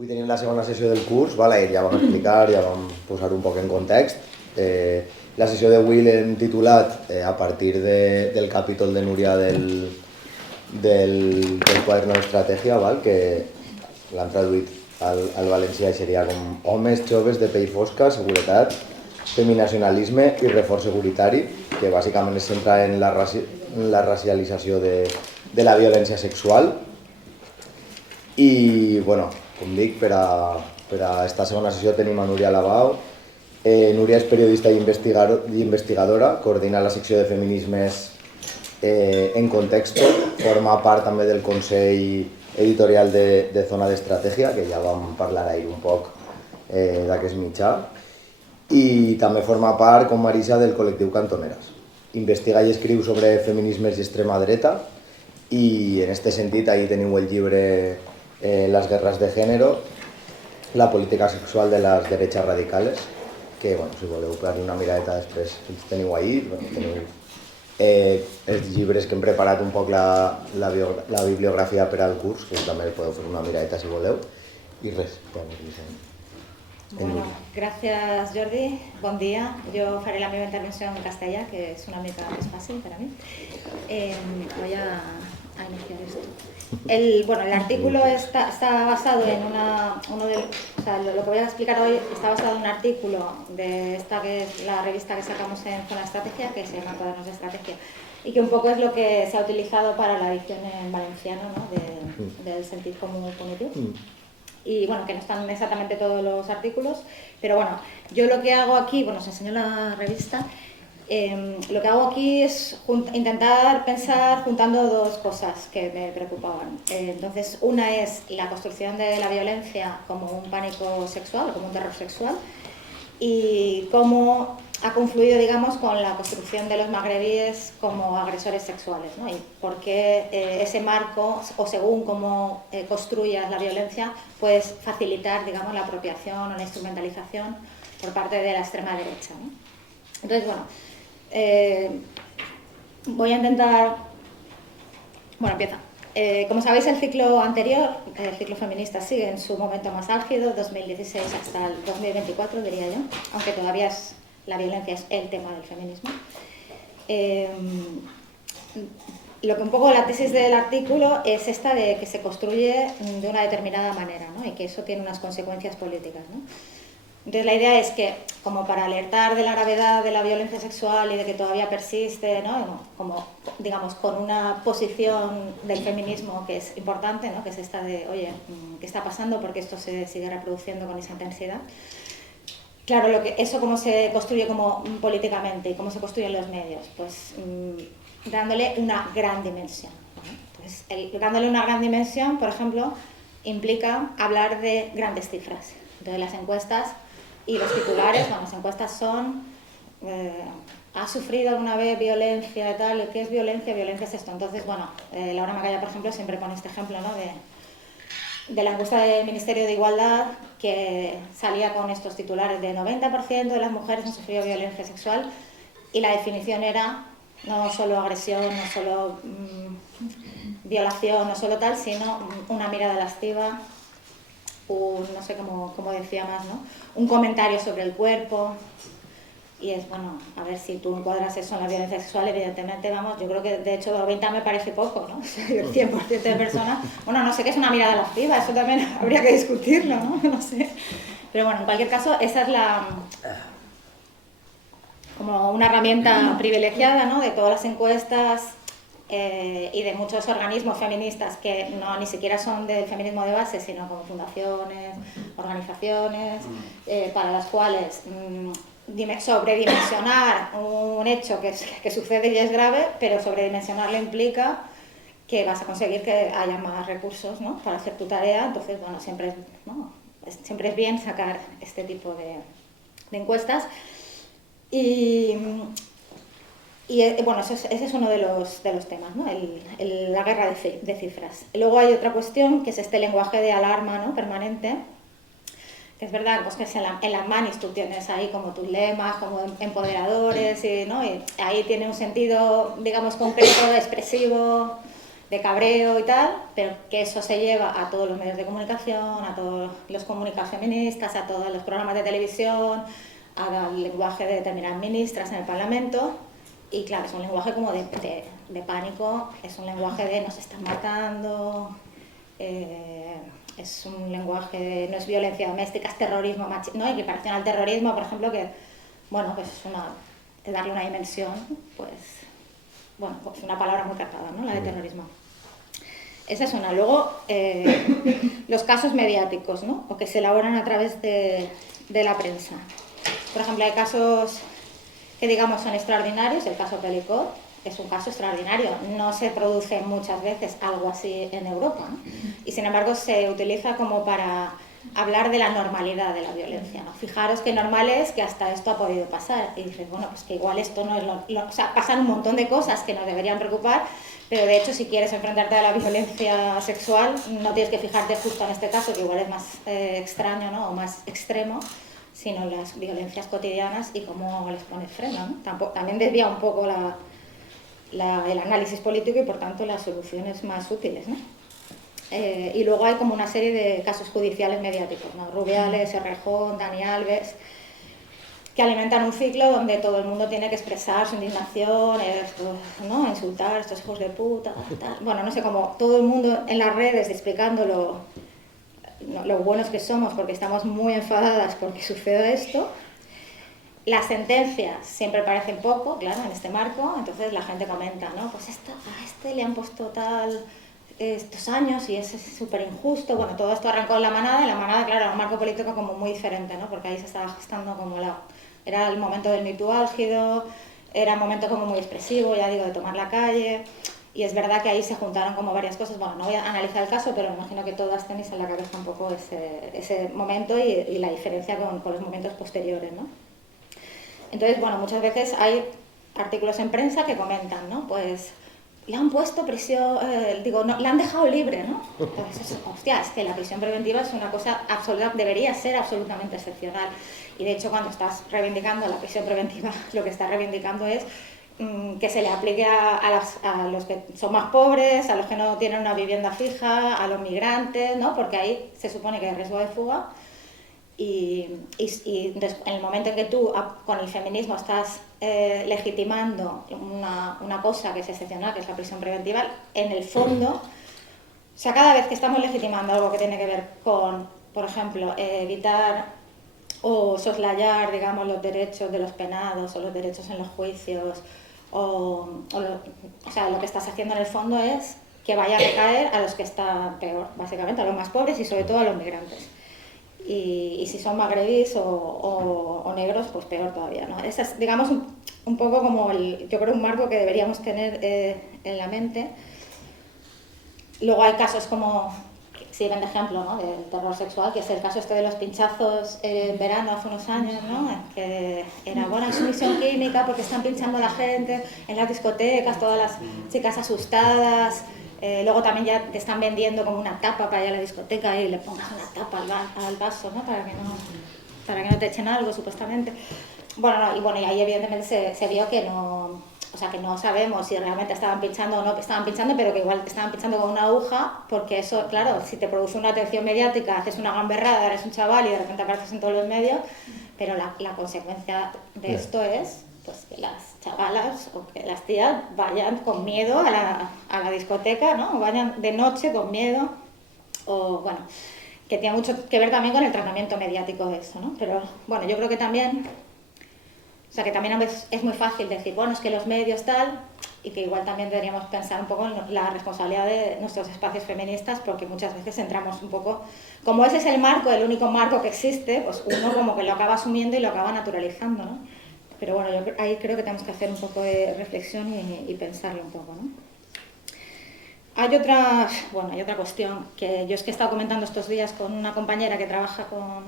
Avui tenim la segona sessió del curs, vale? Ja vam explicar, ja vam posar un poc en context. La sessió d'avui l'hem titulat a partir del capítol de Núria del quaderno d'estratègia, val? Que l'han traduït al valencià i seria com homes joves de pell fosca, seguretat, feminacionalisme i reforç seguritari, que bàsicament es centra en la racialització de la violència sexual. I, bueno, com dic, per a esta segona sessió tenim a Núria Labau. Núria és periodista i investigadora, coordina la secció de feminismes en Contexto, forma part també del Consell Editorial de Zona d'Estratègia, que ja vam parlar ahir un poc d'aquest mitjà, i també forma part, com Marisa, del col·lectiu Cantoneres. Investiga i escriu sobre feminismes i extrema dreta, i en aquest sentit ahí teniu el llibre Las guerras de género, la política sexual de las derechas radicales, que, bueno, si voleu fer una miradeta després els teniu ahí, teniu els llibres que hem preparat un poc la bibliografia per al curs, que també podeu fer una miradeta si voleu, i res, ja Bueno, gracias Jordi, buen día. Yo faré la misma intervención en castellà, que es una mica más fácil para mí. Voy a iniciar esto. El artículo está basado en lo que voy a explicar hoy está basado en un artículo de esta que es la revista que sacamos en Zona Estrategia, que se llama Cuadernos de Estrategia, y que un poco es lo que se ha utilizado para la edición en valenciano, ¿no? del sentido común cognitivo. Y bueno, que no están exactamente todos los artículos, pero bueno, yo lo que hago aquí, bueno, os enseño la revista. Lo que hago aquí es intentar pensar juntando dos cosas que me preocupaban. Entonces, una es la construcción de la violencia como un pánico sexual, como un terror sexual, y cómo ha confluido, digamos, con la construcción de los magrebíes como agresores sexuales, ¿no? Y por qué ese marco, o según cómo construyas la violencia, puedes facilitar, digamos, la apropiación o la instrumentalización por parte de la extrema derecha, ¿no? Entonces, bueno, voy a intentar... Bueno, empieza. Como sabéis, el ciclo anterior, el ciclo feminista, sigue en su momento más álgido, 2016 hasta el 2024, diría yo, aunque todavía la violencia es el tema del feminismo. Lo que un poco la tesis del artículo es esta de que se construye de una determinada manera, ¿no? Y que eso tiene unas consecuencias políticas, ¿no? Entonces la idea es que, como para alertar de la gravedad de la violencia sexual y de que todavía persiste, ¿no? Como, digamos, con una posición del feminismo que es importante, ¿no? Que es esta de, oye, ¿qué está pasando? Porque esto se sigue reproduciendo con esa intensidad. Claro, eso cómo se construye como políticamente y cómo se construyen los medios, pues dándole una gran dimensión, ¿no? Entonces, dándole una gran dimensión, por ejemplo, implica hablar de grandes cifras. Entonces las encuestas y los titulares, bueno, las encuestas son ¿ha sufrido alguna vez violencia y tal? ¿Qué es violencia? Violencia es esto. Entonces, bueno, Laura Macaya, por ejemplo, siempre pone este ejemplo, ¿no? de la encuesta del Ministerio de Igualdad, que salía con estos titulares de 90% de las mujeres han sufrido violencia sexual, y la definición era no solo agresión, no solo violación, no solo tal, sino una mirada lasciva, no sé cómo decía más, ¿no? Un comentario sobre el cuerpo. Y es, bueno, a ver si tú encuadras eso en la violencia sexual, evidentemente, vamos, yo creo que de hecho 90 me parece poco, ¿no? O sea, el 100% de personas, bueno, no sé qué es una mirada lasciva, eso también habría que discutirlo, ¿no? No sé. Pero bueno, en cualquier caso, esa es como una herramienta privilegiada, ¿no? De todas las encuestas y de muchos organismos feministas que ni siquiera son del feminismo de base, sino como fundaciones, organizaciones, para las cuales sobredimensionar un hecho que sucede y es grave, pero sobredimensionarlo implica que vas a conseguir que haya más recursos, ¿no? Para hacer tu tarea. Entonces, bueno, siempre es bien sacar este tipo de encuestas. Y bueno, ese es uno de los temas, ¿no? La guerra de cifras. Luego hay otra cuestión, que es este lenguaje de alarma, ¿no? Permanente. Es verdad, pues que en las manis tú tienes ahí como tus lemas, como empoderadores, ¿no? Y ahí tiene un sentido, digamos, concreto, expresivo, de cabreo y tal, pero que eso se lleva a todos los medios de comunicación, a todos los comunicados feministas, a todos los programas de televisión, al lenguaje de determinadas ministras en el Parlamento. Y claro, es un lenguaje como de pánico, es un lenguaje de nos están matando, es un lenguaje de no es violencia doméstica, es terrorismo, ¿no? Equiparación al terrorismo, por ejemplo, que, bueno, pues es darle una dimensión, pues, bueno, pues una palabra muy cargada, ¿no? La de terrorismo. Esa es una. Luego, los casos mediáticos, ¿no? O que se elaboran a través de la prensa. Por ejemplo, hay casos que digamos son extraordinarios, el caso Pelicot es un caso extraordinario, no se produce muchas veces algo así en Europa, ¿no? Y sin embargo se utiliza como para hablar de la normalidad de la violencia, ¿no? Fijaros qué normal es que hasta esto ha podido pasar, y dices, bueno, pues que igual esto no es o sea, pasan un montón de cosas que nos deberían preocupar, pero de hecho si quieres enfrentarte a la violencia sexual no tienes que fijarte justo en este caso, que igual es más extraño, ¿no? O más extremo, sino las violencias cotidianas y cómo les pone freno, ¿no? También desvía un poco el análisis político y por tanto las soluciones más útiles, ¿no? Y luego hay como una serie de casos judiciales mediáticos, ¿no? Rubiales, Errejón, Dani Alves, que alimentan un ciclo donde todo el mundo tiene que expresar su indignación, ¿no? Insultar a estos hijos de puta, tal. Bueno, no sé, como todo el mundo en las redes explicando lo buenos que somos porque estamos muy enfadadas porque sucede esto. Las sentencias siempre parecen poco, claro, en este marco, entonces la gente comenta, ¿no? Pues a este le han puesto tal estos años y es súper injusto. Bueno, todo esto arrancó en La Manada, y La Manada, claro, era un marco político como muy diferente, ¿no? Porque ahí se estaba gestando como era el momento del Me Too álgido, era un momento como muy expresivo, ya digo, de tomar la calle. Y es verdad que ahí se juntaron como varias cosas. Bueno, no voy a analizar el caso, pero me imagino que todas tenéis en la cabeza un poco ese momento y la diferencia con los momentos posteriores, ¿no? Entonces, bueno, muchas veces hay artículos en prensa que comentan, ¿no? Pues le han puesto prisión, no, le han dejado libre, ¿no? Pues hostia, es que la prisión preventiva es una cosa absoluta, debería ser absolutamente excepcional. Y de hecho, cuando estás reivindicando la prisión preventiva, lo que estás reivindicando es que se le aplique a los que son más pobres, a los que no tienen una vivienda fija, a los migrantes, ¿no? Porque ahí se supone que hay riesgo de fuga. Y entonces, en el momento en que tú con el feminismo estás legitimando una cosa que es excepcional, que es la prisión preventiva, en el fondo, o sea, cada vez que estamos legitimando algo que tiene que ver con, por ejemplo, evitar o soslayar, digamos, los derechos de los penados o los derechos en los juicios, o sea, lo que estás haciendo en el fondo es que vaya a recaer a los que están peor, básicamente, a los más pobres y sobre todo a los migrantes. Y si son magrebís o negros, pues peor todavía, ¿no? Ese es, digamos, un poco como yo creo un marco que deberíamos tener en la mente. Luego hay casos como, que sirven de ejemplo, ¿no? Del terror sexual, que es el caso este de los pinchazos en verano hace unos años, ¿no? Que era, bueno, hay sumisión química porque están pinchando a la gente en las discotecas, todas las chicas asustadas. Luego también ya te están vendiendo como una tapa para ir a la discoteca y le pongas una tapa al vaso, ¿no? Para que no te echen algo, supuestamente. Bueno, y ahí evidentemente se vio que no, o sea, que no sabemos si realmente estaban pinchando o no que estaban pinchando, pero que igual te estaban pinchando con una aguja, porque eso, claro, si te produce una atención mediática, haces una gamberrada, eres un chaval y de repente apareces en todos los medios, pero la consecuencia de esto es pues que las chavalas o que las tías vayan con miedo a la discoteca, ¿no? O vayan de noche con miedo, o bueno, que tiene mucho que ver también con el tratamiento mediático de eso, ¿no? Pero bueno, yo creo que también, o sea, que también a veces es muy fácil decir, bueno, es que los medios tal, y que igual también deberíamos pensar un poco en la responsabilidad de nuestros espacios feministas, porque muchas veces entramos un poco, como ese es el marco, el único marco que existe, pues uno como que lo acaba asumiendo y lo acaba naturalizando, ¿no? Pero bueno, yo ahí creo que tenemos que hacer un poco de reflexión y pensarlo un poco, ¿no? Hay otra cuestión que yo es que he estado comentando estos días con una compañera que trabaja con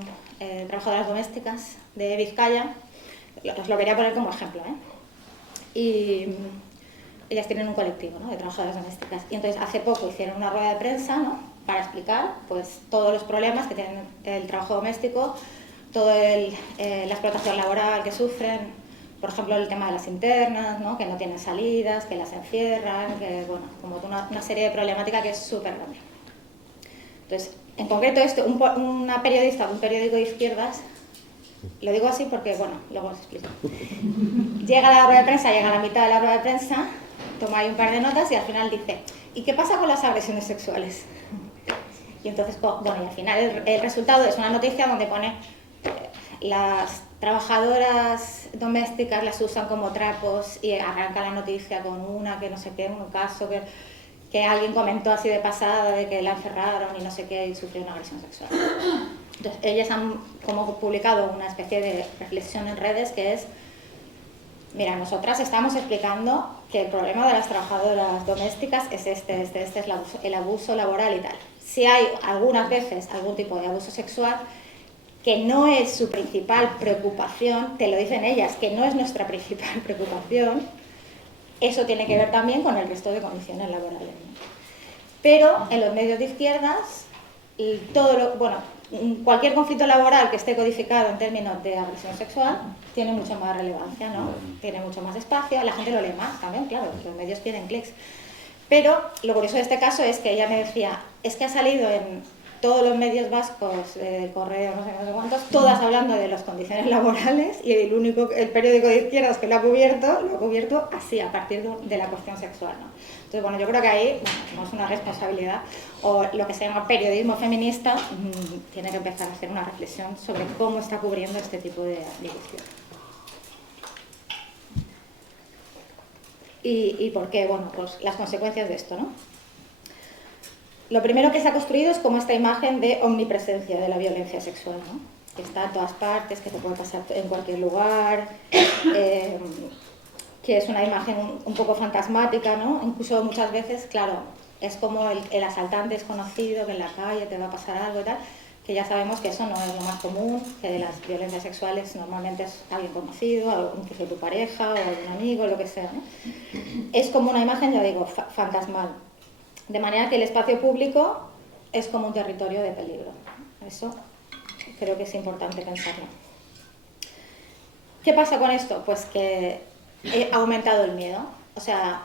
trabajadoras domésticas de Vizcaya. Os lo quería poner como ejemplo, ¿eh? Y ellas tienen un colectivo, ¿no? De trabajadoras domésticas. Y entonces hace poco hicieron una rueda de prensa, ¿no? Para explicar pues, todos los problemas que tienen el trabajo doméstico, toda la explotación laboral que sufren, por ejemplo, el tema de las internas, ¿no? Que no tienen salidas, que las encierran, que, bueno, como una serie de problemática que es súper grande. Entonces, en concreto esto, una periodista de un periódico de izquierdas, lo digo así porque, bueno, luego os explico. Llega a la rueda de prensa, llega a la mitad de la rueda de prensa, toma ahí un par de notas y al final dice, ¿y qué pasa con las agresiones sexuales? Y entonces, bueno, y al final el resultado es una noticia donde pone las trabajadoras domésticas las usan como trapos y arranca la noticia con una que no sé qué, un caso que alguien comentó así de pasada de que la encerraron y no sé qué y sufrió una agresión sexual. Entonces, ellas han como publicado una especie de reflexión en redes que es, mira, nosotras estamos explicando que el problema de las trabajadoras domésticas es este es el abuso laboral y tal. Si hay algunas veces algún tipo de abuso sexual, que no es su principal preocupación, te lo dicen ellas, que no es nuestra principal preocupación, eso tiene que ver también con el resto de condiciones laborales. Pero en los medios de izquierdas, cualquier conflicto laboral que esté codificado en términos de agresión sexual tiene mucho más relevancia, ¿no? Tiene mucho más espacio, la gente lo lee más también, claro, los medios quieren clics. Pero lo curioso de este caso es que ella me decía, es que ha salido en todos los medios vascos, Correo, no sé cuántos, todas hablando de las condiciones laborales y el periódico de izquierdas que lo ha cubierto así, a partir de la cuestión sexual, ¿no? Entonces, bueno, yo creo que ahí tenemos una responsabilidad, o lo que se llama periodismo feminista, tiene que empezar a hacer una reflexión sobre cómo está cubriendo este tipo de cuestiones. ¿Y por qué? Bueno, pues las consecuencias de esto, ¿no? Lo primero que se ha construido es como esta imagen de omnipresencia de la violencia sexual, ¿no? Que está en todas partes, que te puede pasar en cualquier lugar, que es una imagen un poco fantasmática, ¿no? Incluso muchas veces, claro, es como el asaltante desconocido que en la calle te va a pasar algo y tal, que ya sabemos que eso no es lo más común, que de las violencias sexuales normalmente es alguien conocido, incluso tu pareja o algún amigo, lo que sea, ¿no? Es como una imagen, ya digo, fantasmal. De manera que el espacio público es como un territorio de peligro. Eso creo que es importante pensarlo. ¿Qué pasa con esto? Pues que ha aumentado el miedo. O sea,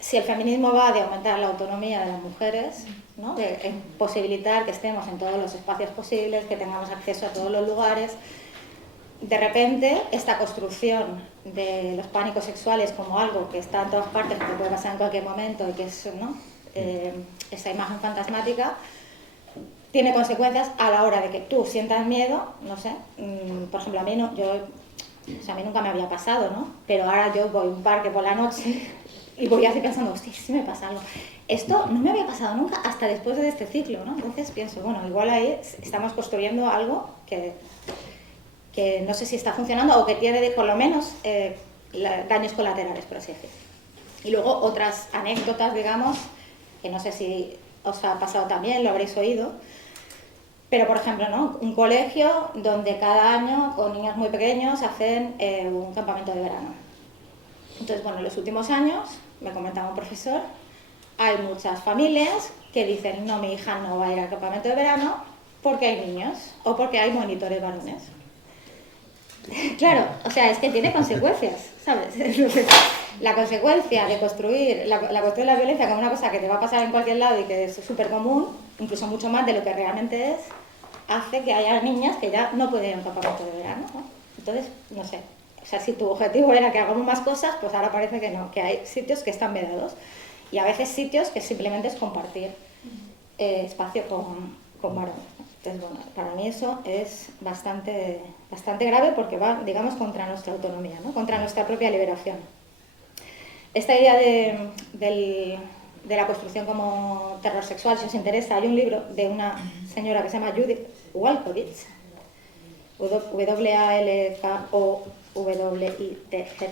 si el feminismo va de aumentar la autonomía de las mujeres, ¿no? De posibilitar que estemos en todos los espacios posibles, que tengamos acceso a todos los lugares, de repente esta construcción de los pánicos sexuales como algo que está en todas partes, que puede pasar en cualquier momento y que es, ¿no? Esa imagen fantasmática tiene consecuencias a la hora de que tú sientas miedo, no sé, por ejemplo a mí a mí nunca me había pasado, ¿no? Pero ahora yo voy a un parque por la noche y voy así pensando, hostia, sí me pasa algo. Esto no me había pasado nunca hasta después de este ciclo, ¿no? Entonces pienso, bueno, igual ahí estamos construyendo algo que no sé si está funcionando o que tiene por lo menos daños colaterales, por así decirlo. Y luego otras anécdotas, digamos, que no sé si os ha pasado también, lo habréis oído, pero por ejemplo, ¿no? Un colegio donde cada año con niños muy pequeños hacen un campamento de verano. Entonces, bueno, en los últimos años, me comentaba un profesor, hay muchas familias que dicen, no, mi hija no va a ir al campamento de verano porque hay niños o porque hay monitores varones. Claro, o sea, es que tiene consecuencias, ¿sabes? Entonces, la consecuencia de construir la cuestión de la violencia como una cosa que te va a pasar en cualquier lado y que es súper común, incluso mucho más de lo que realmente es, hace que haya niñas que ya no pueden ir a un campamento de verano, ¿no? Entonces, no sé, o sea, si tu objetivo era que hagamos más cosas, pues ahora parece que no, que hay sitios que están vedados y a veces sitios que simplemente es compartir espacio con varones, ¿no? Entonces, bueno, para mí eso es bastante grave porque va, digamos, contra nuestra autonomía, ¿no? Contra nuestra propia liberación. Esta idea de la construcción como terror sexual, si os interesa, hay un libro de una señora que se llama Judith Walkowitz, W-A-L-K-O-W-I-T-Z.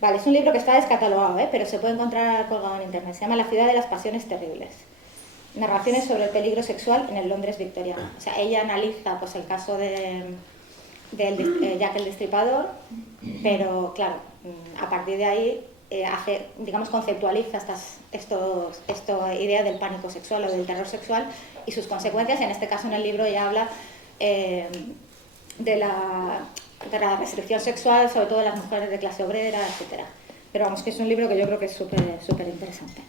Vale, es un libro que está descatalogado, pero se puede encontrar colgado en internet. Se llama La ciudad de las pasiones terribles. Narraciones sobre el peligro sexual en el Londres victoriano. O sea, ella analiza pues, el caso de Jack el Destripador, pero claro, a partir de ahí digamos, conceptualiza esta idea del pánico sexual o del terror sexual y sus consecuencias. En este caso, en el libro, ella habla de de la restricción sexual, sobre todo de las mujeres de clase obrera, etc. Pero vamos, que es un libro que yo creo que es súper interesante.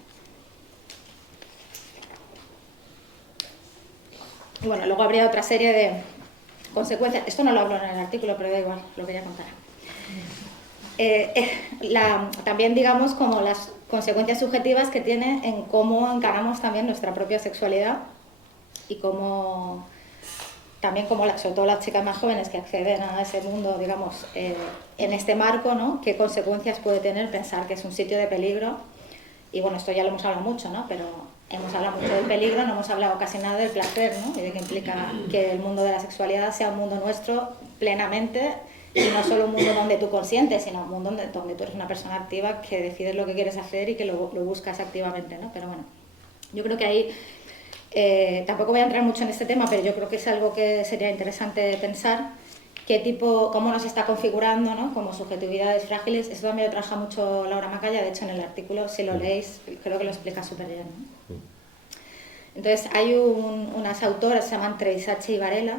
Y bueno, luego habría otra serie de consecuencias. Esto no lo hablo en el artículo, pero da igual, lo quería contar. También, digamos, como las consecuencias subjetivas que tiene en cómo encaramos también nuestra propia sexualidad y cómo también como sobre todo las chicas más jóvenes que acceden a ese mundo, digamos, en este marco, ¿no? ¿Qué consecuencias puede tener pensar que es un sitio de peligro? Y bueno, esto ya lo hemos hablado mucho, ¿no? Pero hemos hablado mucho del peligro, no hemos hablado casi nada del placer, ¿no? Y de que implica que el mundo de la sexualidad sea un mundo nuestro plenamente, y no solo un mundo donde tú consientes, sino un mundo donde tú eres una persona activa que decides lo que quieres hacer y que lo buscas activamente, ¿no? Pero bueno, yo creo que ahí, tampoco voy a entrar mucho en este tema, pero yo creo que es algo que sería interesante pensar, cómo nos está configurando, ¿no? Como subjetividades frágiles. Esto también lo trabaja mucho Laura Macaya, de hecho en el artículo, si lo leéis, creo que lo explica súper bien, ¿no? Entonces hay unas autoras, se llaman Trevisace y Varela,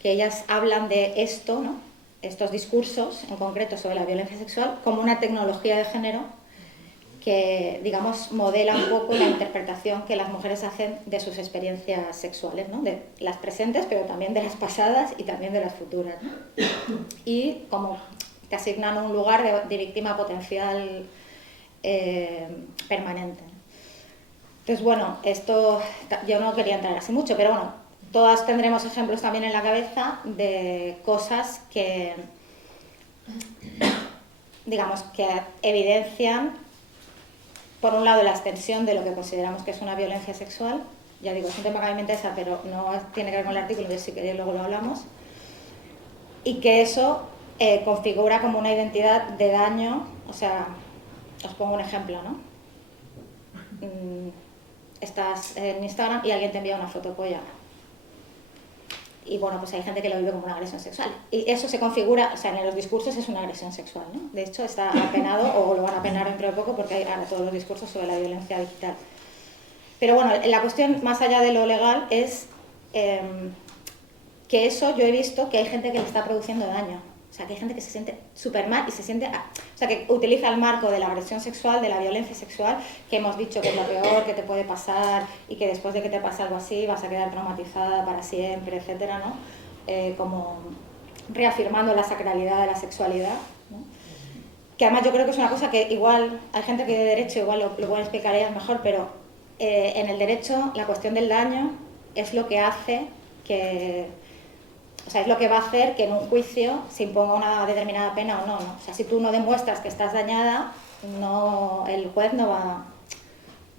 que ellas hablan de esto, ¿no? Estos discursos, en concreto sobre la violencia sexual, como una tecnología de género que, digamos, modela un poco la interpretación que las mujeres hacen de sus experiencias sexuales, ¿no? De las presentes, pero también de las pasadas y también de las futuras, ¿no? Y como te asignan un lugar de víctima potencial permanente. Entonces, bueno, esto yo no quería entrar así mucho, pero bueno, todas tendremos ejemplos también en la cabeza de cosas que, digamos, que evidencian, por un lado, la extensión de lo que consideramos que es una violencia sexual. Ya digo, es un tema que a mí me interesa, pero no tiene que ver con el artículo, entonces si queréis luego lo hablamos. Y que eso configura como una identidad de daño. O sea, os pongo un ejemplo, ¿no? Estás en Instagram y alguien te envía una foto polla. Y bueno, pues hay gente que lo vive como una agresión sexual. Y eso se configura, o sea, en los discursos es una agresión sexual, ¿no? De hecho, está apenado, o lo van a apenar dentro de poco, porque hay ahora todos los discursos sobre la violencia digital. Pero bueno, la cuestión, más allá de lo legal, es que eso yo he visto que hay gente que le está produciendo daño. O sea, que hay gente que se siente súper mal y se siente... O sea, que utiliza el marco de la agresión sexual, de la violencia sexual, que hemos dicho que es lo peor que te puede pasar y que después de que te pase algo así vas a quedar traumatizada para siempre, etcétera, ¿no? Como reafirmando la sacralidad de la sexualidad, ¿no? Que además yo creo que es una cosa que igual, hay gente que de derecho igual lo pueden explicar ellas mejor, pero en el derecho la cuestión del daño es lo que hace que... O sea, es lo que va a hacer que en un juicio se imponga una determinada pena o no, ¿no? O sea, si tú no demuestras que estás dañada, el juez no va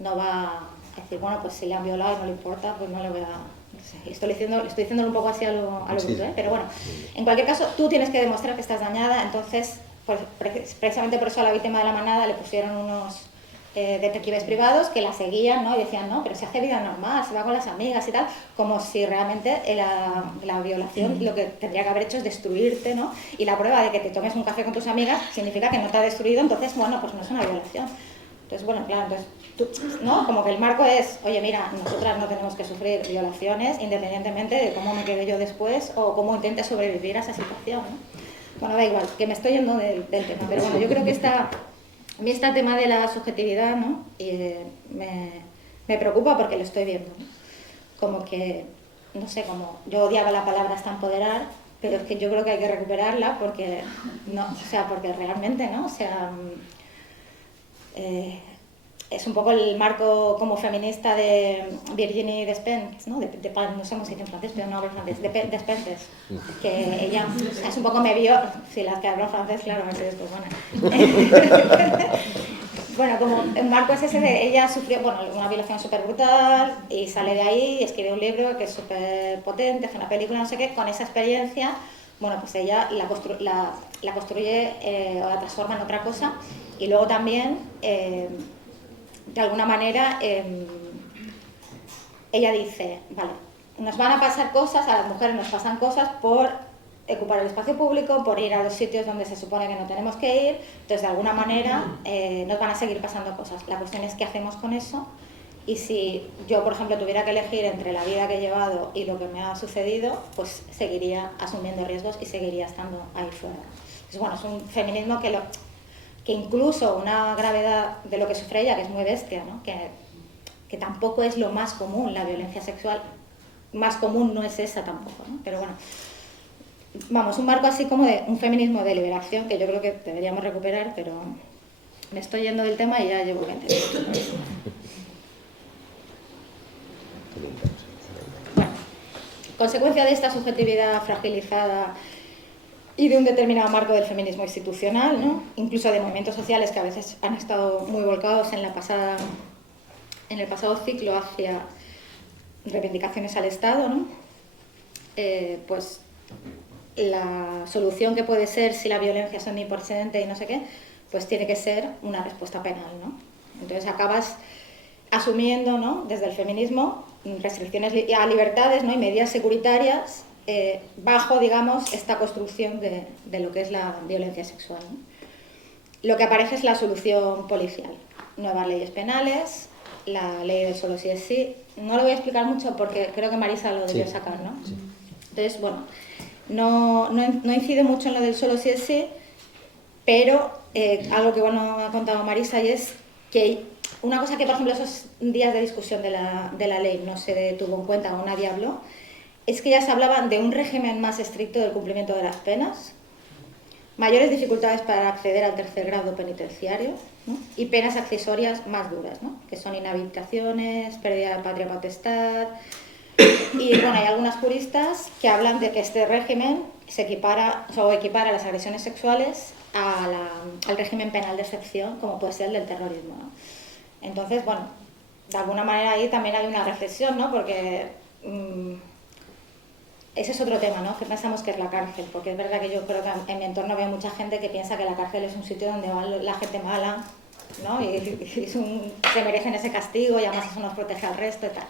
a decir, bueno, pues si le han violado y no le importa, pues no le voy a... No sé, estoy diciéndolo un poco así a lo bruto, ¿eh? Pero bueno, en cualquier caso, tú tienes que demostrar que estás dañada, entonces, pues, precisamente por eso a la víctima de la manada le pusieron unos detectives privados que la seguían, ¿no? Y decían, no, pero se hace vida normal, se va con las amigas y tal, como si realmente la violación lo que tendría que haber hecho es destruirte, ¿no? Y la prueba de que te tomes un café con tus amigas significa que no te ha destruido, entonces, bueno, pues no es una violación. Entonces, bueno, claro, entonces, ¿no? Como que el marco es, oye, mira, nosotras no tenemos que sufrir violaciones independientemente de cómo me quede yo después o cómo intente sobrevivir a esa situación, ¿no? Bueno, da igual, que me estoy yendo del tema, pero bueno, yo creo que a mí este tema de la subjetividad, ¿no? Me preocupa porque lo estoy viendo, ¿no? Como que, no sé, como yo odiaba la palabra hasta empoderar, pero es que yo creo que hay que recuperarla porque, no, o sea, porque realmente, ¿no? O sea, es un poco el marco como feminista de Virginie Despentes, ¿no? No sé cómo se dice en francés, pero no hablo francés, Despentes, que ella es un poco me vio, si las que hablan francés, claro, Mercedes, pues bueno. Bueno, como el marco es ese de ella sufrió, bueno, una violación súper brutal y sale de ahí y escribe un libro que es súper potente, hace una película, no sé qué, con esa experiencia, bueno, pues ella la construye o la transforma en otra cosa y luego también... de alguna manera, ella dice, vale, nos van a pasar cosas, a las mujeres nos pasan cosas por ocupar el espacio público, por ir a los sitios donde se supone que no tenemos que ir, entonces de alguna manera nos van a seguir pasando cosas. La cuestión es qué hacemos con eso Y si yo, por ejemplo, tuviera que elegir entre la vida que he llevado y lo que me ha sucedido, pues seguiría asumiendo riesgos y seguiría estando ahí fuera. Entonces, bueno, es un feminismo que incluso una gravedad de lo que sufre ella, que es muy bestia, ¿no? Que tampoco es lo más común, la violencia sexual, más común no es esa tampoco, ¿no? Pero bueno, vamos, un marco así como de un feminismo de liberación que yo creo que deberíamos recuperar, pero me estoy yendo del tema y ya llevo 20 minutos. Bueno, consecuencia de esta subjetividad fragilizada y de un determinado marco del feminismo institucional, ¿no? Incluso de movimientos sociales que a veces han estado muy volcados en el pasado ciclo hacia reivindicaciones al Estado, ¿no? Pues la solución que puede ser si la violencia es omnipresente y no sé qué, pues tiene que ser una respuesta penal, ¿no? Entonces acabas asumiendo, ¿no?, desde el feminismo restricciones a libertades, ¿no?, y medidas securitarias bajo, digamos, esta construcción de lo que es la violencia sexual, ¿no? Lo que aparece es la solución policial, nuevas leyes penales, la ley del solo sí es sí. No lo voy a explicar mucho porque creo que Marisa lo debió sacar, ¿no? Sí. Entonces, bueno, no incide mucho en lo del solo sí es sí, pero algo que bueno ha contado Marisa y es que una cosa que, por ejemplo, esos días de discusión de la ley no se tuvo en cuenta o nadie habló, es que ya se hablaba de un régimen más estricto del cumplimiento de las penas, mayores dificultades para acceder al tercer grado penitenciario, ¿no?, y penas accesorias más duras, ¿no?, que son inhabilitaciones, pérdida de patria potestad. Y bueno, hay algunas juristas que hablan de que este régimen se equipara las agresiones sexuales al régimen penal de excepción, como puede ser el del terrorismo, ¿no? Entonces, bueno, de alguna manera ahí también hay una reflexión, ¿no?, porque ese es otro tema, ¿no?, que pensamos que es la cárcel, porque es verdad que yo creo que en mi entorno veo mucha gente que piensa que la cárcel es un sitio donde va la gente mala, ¿no?, y se merecen ese castigo y además eso nos protege al resto y tal.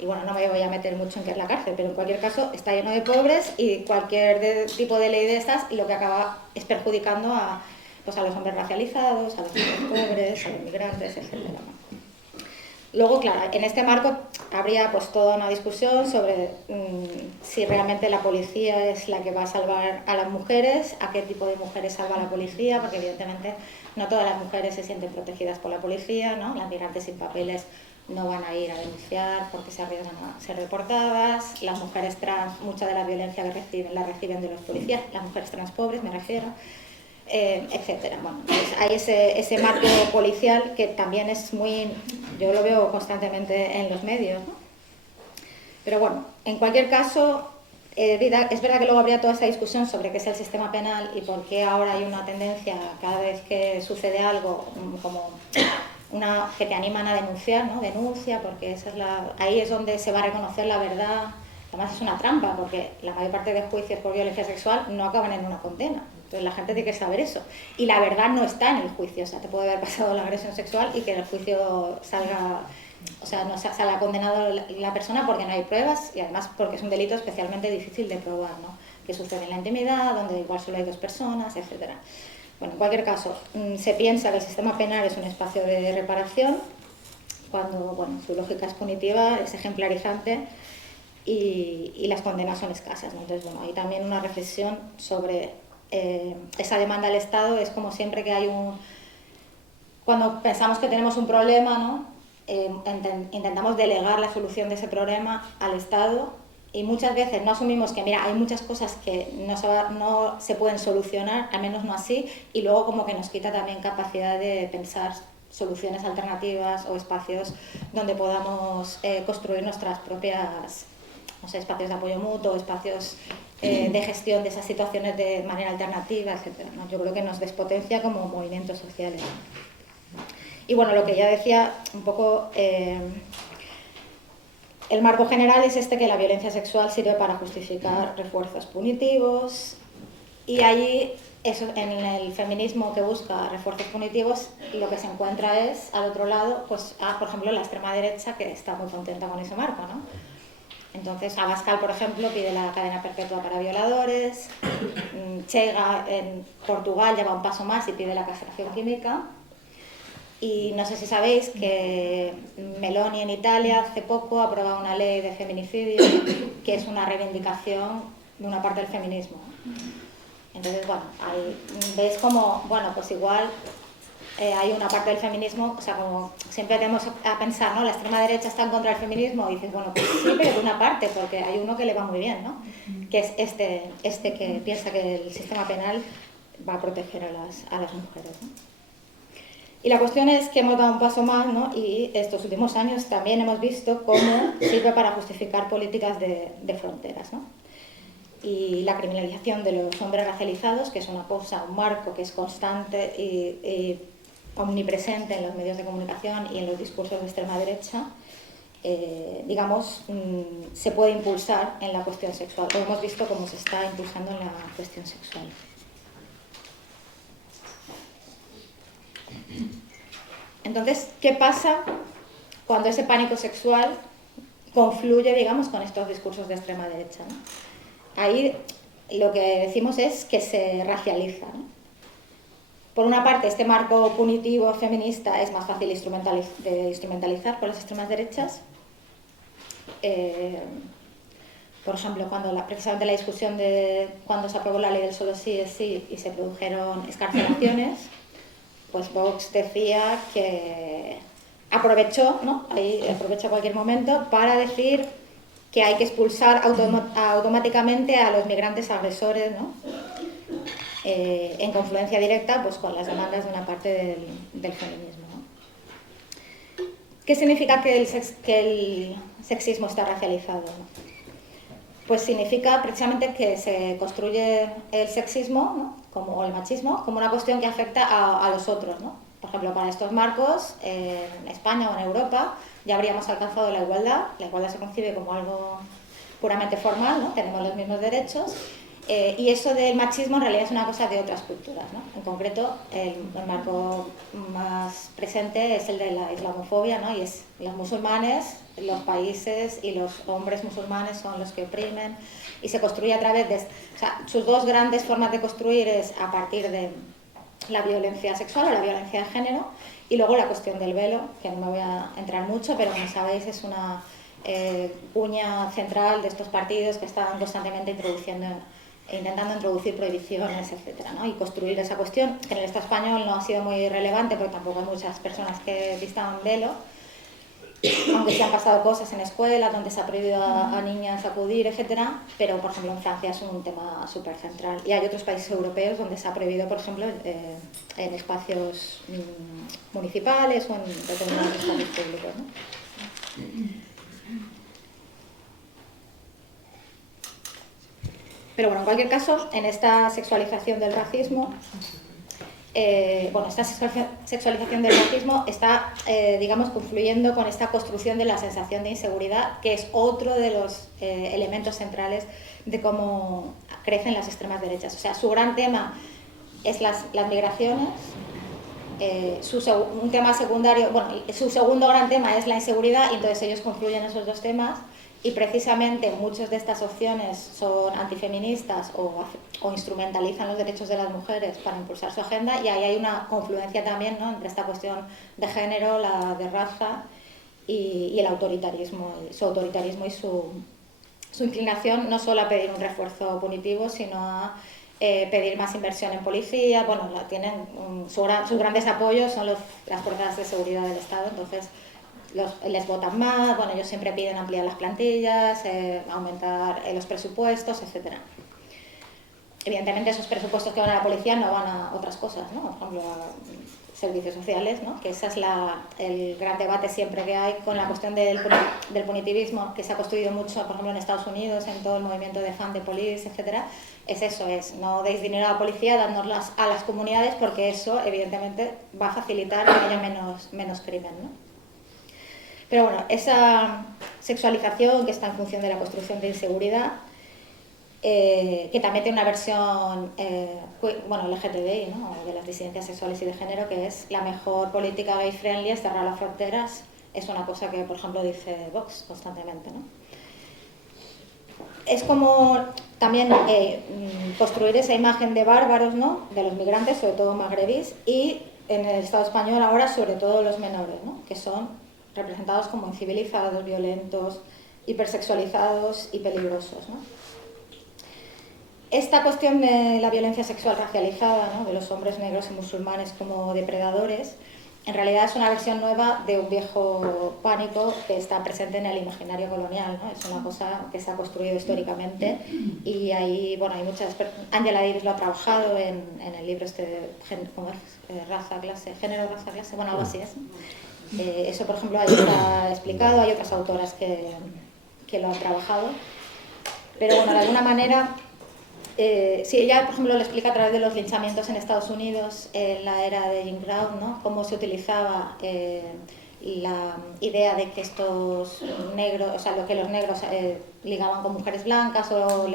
Y bueno, no me voy a meter mucho en qué es la cárcel, pero en cualquier caso está lleno de pobres y cualquier tipo de ley de estas lo que acaba es perjudicando a los hombres racializados, a los pobres, a los migrantes, etc. Luego, claro, en este marco habría pues toda una discusión sobre si realmente la policía es la que va a salvar a las mujeres, a qué tipo de mujeres salva la policía, porque evidentemente no todas las mujeres se sienten protegidas por la policía, ¿no? Las migrantes sin papeles no van a ir a denunciar porque se arriesgan a ser reportadas, las mujeres trans, mucha de la violencia que reciben la reciben de los policías, las mujeres trans pobres me refiero, etcétera. Bueno, pues hay ese marco policial que también es muy, yo lo veo constantemente en los medios, ¿no? Pero bueno, en cualquier caso, es verdad que luego habría toda esta discusión sobre qué es el sistema penal y por qué ahora hay una tendencia cada vez que sucede algo como que te animan a denunciar, ¿no? Denuncia, porque ahí es donde se va a reconocer la verdad. Además es una trampa, porque la mayor parte de juicios por violencia sexual no acaban en una condena. Entonces la gente tiene que saber eso. Y la verdad no está en el juicio. O sea, te puede haber pasado la agresión sexual y que en el juicio salga, o sea, no salga condenado la persona porque no hay pruebas y además porque es un delito especialmente difícil de probar, ¿no? Que sucede en la intimidad, donde igual solo hay dos personas, etcétera. Bueno, en cualquier caso, se piensa que el sistema penal es un espacio de reparación cuando, bueno, su lógica es punitiva, es ejemplarizante y las condenas son escasas, ¿no? Entonces, bueno, hay también una reflexión sobre esa demanda al Estado. Es como siempre que hay cuando pensamos que tenemos un problema, ¿no? Intentamos delegar la solución de ese problema al Estado y muchas veces no asumimos que, mira, hay muchas cosas que no se pueden solucionar, al menos no así, y luego como que nos quita también capacidad de pensar soluciones alternativas o espacios donde podamos construir nuestras propias, no sé, espacios de apoyo mutuo, espacios de gestión de esas situaciones de manera alternativa, etc., ¿no? Yo creo que nos despotencia como movimientos sociales. Y bueno, lo que ya decía un poco, el marco general es que la violencia sexual sirve para justificar refuerzos punitivos y allí, en el feminismo que busca refuerzos punitivos, lo que se encuentra es, al otro lado, pues, por ejemplo, la extrema derecha, que está muy contenta con ese marco, ¿no? Entonces, Abascal, por ejemplo, pide la cadena perpetua para violadores, Chega en Portugal lleva un paso más y pide la castración química, Y no sé si sabéis que Meloni en Italia hace poco ha aprobado una ley de feminicidio que es una reivindicación de una parte del feminismo. Entonces, bueno, ahí veis como, bueno, pues igual hay una parte del feminismo, o sea, como siempre tenemos a pensar, ¿no? La extrema derecha está en contra del feminismo y dices, bueno, pues sí, pero de una parte, porque hay uno que le va muy bien, ¿no? Que es este que piensa que el sistema penal va a proteger a las mujeres, ¿no? Y la cuestión es que hemos dado un paso más, ¿no? Y estos últimos años también hemos visto cómo sirve para justificar políticas de fronteras, ¿no? Y la criminalización de los hombres racializados, que es una cosa, un marco que es constante y omnipresente en los medios de comunicación y en los discursos de extrema derecha, digamos, se puede impulsar en la cuestión sexual. Lo hemos visto cómo se está impulsando en la cuestión sexual. Entonces, ¿qué pasa cuando ese pánico sexual confluye, digamos, con estos discursos de extrema derecha, ¿no? Ahí lo que decimos es que se racializa, ¿no? Por una parte, este marco punitivo feminista es más fácil de instrumentalizar por las extremas derechas. Por ejemplo, precisamente la discusión de cuando se aprobó la ley del solo sí es sí y se produjeron excarcelaciones, pues Vox decía que aprovechó, ¿no? Ahí aprovecha cualquier momento para decir que hay que expulsar automáticamente a los migrantes agresores, ¿no? En confluencia directa pues, con las demandas de una parte del feminismo, ¿no? ¿Qué significa que el sexismo está racializado? Pues significa precisamente que se construye el sexismo, ¿no? O el machismo como una cuestión que afecta a los otros, ¿no? Por ejemplo, para estos marcos, en España o en Europa ya habríamos alcanzado la igualdad. La igualdad se concibe como algo puramente formal, ¿no? Tenemos los mismos derechos. Y eso del machismo en realidad es una cosa de otras culturas, ¿no? En concreto, el marco más presente es el de la islamofobia, ¿no? Y es los musulmanes, los países y los hombres musulmanes son los que oprimen y se construye a través de... O sea, sus dos grandes formas de construir es a partir de la violencia sexual o la violencia de género y luego la cuestión del velo, que no me voy a entrar mucho, pero como sabéis es una cuña central de estos partidos que están constantemente intentando introducir prohibiciones, etcétera, ¿no? Y construir esa cuestión, que en el Estado español no ha sido muy relevante porque tampoco hay muchas personas que vistan velo, aunque se han pasado cosas en escuelas donde se ha prohibido a niñas acudir, etcétera, pero por ejemplo en Francia es un tema súper central. Y hay otros países europeos donde se ha prohibido, por ejemplo, en espacios municipales o en determinados espacios públicos, ¿no? Pero bueno, en cualquier caso, en esta sexualización del racismo, esta sexualización del racismo está, digamos, confluyendo con esta construcción de la sensación de inseguridad, que es otro de los elementos centrales de cómo crecen las extremas derechas. O sea, su gran tema es las migraciones, un tema secundario, bueno, su segundo gran tema es la inseguridad, y entonces ellos confluyen esos dos temas. Y precisamente muchas de estas opciones son antifeministas o instrumentalizan los derechos de las mujeres para impulsar su agenda, y ahí hay una confluencia también, ¿no? Entre esta cuestión de género, la de raza y el autoritarismo y su inclinación no solo a pedir un refuerzo punitivo, sino a pedir más inversión en policía. Bueno, sus grandes apoyos son las fuerzas de seguridad del Estado, entonces les votan más, bueno, ellos siempre piden ampliar las plantillas, aumentar los presupuestos, etcétera. Evidentemente esos presupuestos que van a la policía no van a otras cosas, ¿no? Por ejemplo, a servicios sociales, ¿no? Que ese es el gran debate siempre que hay con la cuestión del punitivismo, que se ha construido mucho, por ejemplo, en Estados Unidos, en todo el movimiento de Fan de Police, etcétera. Es eso, no deis dinero a la policía, dádnoslas a las comunidades, porque eso, evidentemente, va a facilitar que haya menos crimen, ¿no? Pero bueno, esa sexualización que está en función de la construcción de inseguridad, que también tiene una versión LGTBI, ¿no? De las disidencias sexuales y de género, que es la mejor política gay friendly es cerrar las fronteras, es una cosa que, por ejemplo, dice Vox constantemente, ¿no? Es como también construir esa imagen de bárbaros, ¿no? De los migrantes, sobre todo magrebíes, y en el Estado español ahora, sobre todo los menores, ¿no? Que son representados como incivilizados, violentos, hipersexualizados y peligrosos, ¿no? Esta cuestión de la violencia sexual racializada, ¿no? De los hombres negros y musulmanes como depredadores, en realidad es una versión nueva de un viejo pánico que está presente en el imaginario colonial, ¿no? Es una cosa que se ha construido históricamente y hay, bueno, hay muchas... Angela Davis lo ha trabajado en el libro ¿cómo es? Raza, clase, género, raza, clase, bueno, algo así es. Eso, por ejemplo, ahí está explicado, hay otras autoras que lo han trabajado. Pero bueno, de alguna manera... sí, ella, por ejemplo, lo explica a través de los linchamientos en Estados Unidos en la era de Jim Brown, ¿no? Cómo se utilizaba la idea de que estos negros, o sea, lo que los negros ligaban con mujeres blancas, o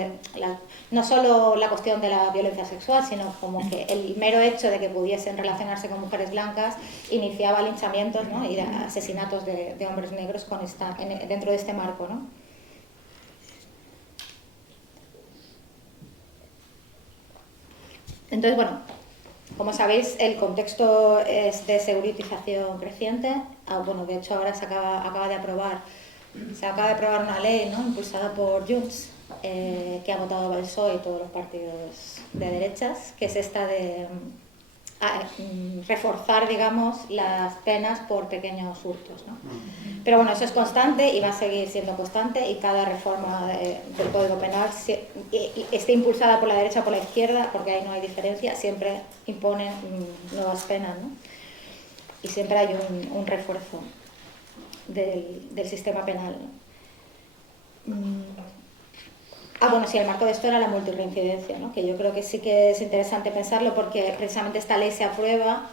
no solo la cuestión de la violencia sexual, sino como que el mero hecho de que pudiesen relacionarse con mujeres blancas iniciaba linchamientos, ¿no? Y asesinatos de hombres negros dentro de este marco, ¿no? Entonces, bueno, como sabéis, el contexto es de seguritización creciente. Bueno, de hecho, ahora se acaba de aprobar una ley, ¿no? Impulsada por Junts, que ha votado el PSOE y todos los partidos de derechas, que es esta de reforzar, digamos, las penas por pequeños hurtos, ¿no? Pero bueno, eso es constante y va a seguir siendo constante, y cada reforma del Código Penal, esté impulsada por la derecha o por la izquierda, porque ahí no hay diferencia, siempre imponen nuevas penas, ¿no? Y siempre hay un refuerzo del sistema penal, ¿no? Bueno, sí, el marco de esto era la multirreincidencia, ¿no? Que yo creo que sí que es interesante pensarlo, porque precisamente esta ley se aprueba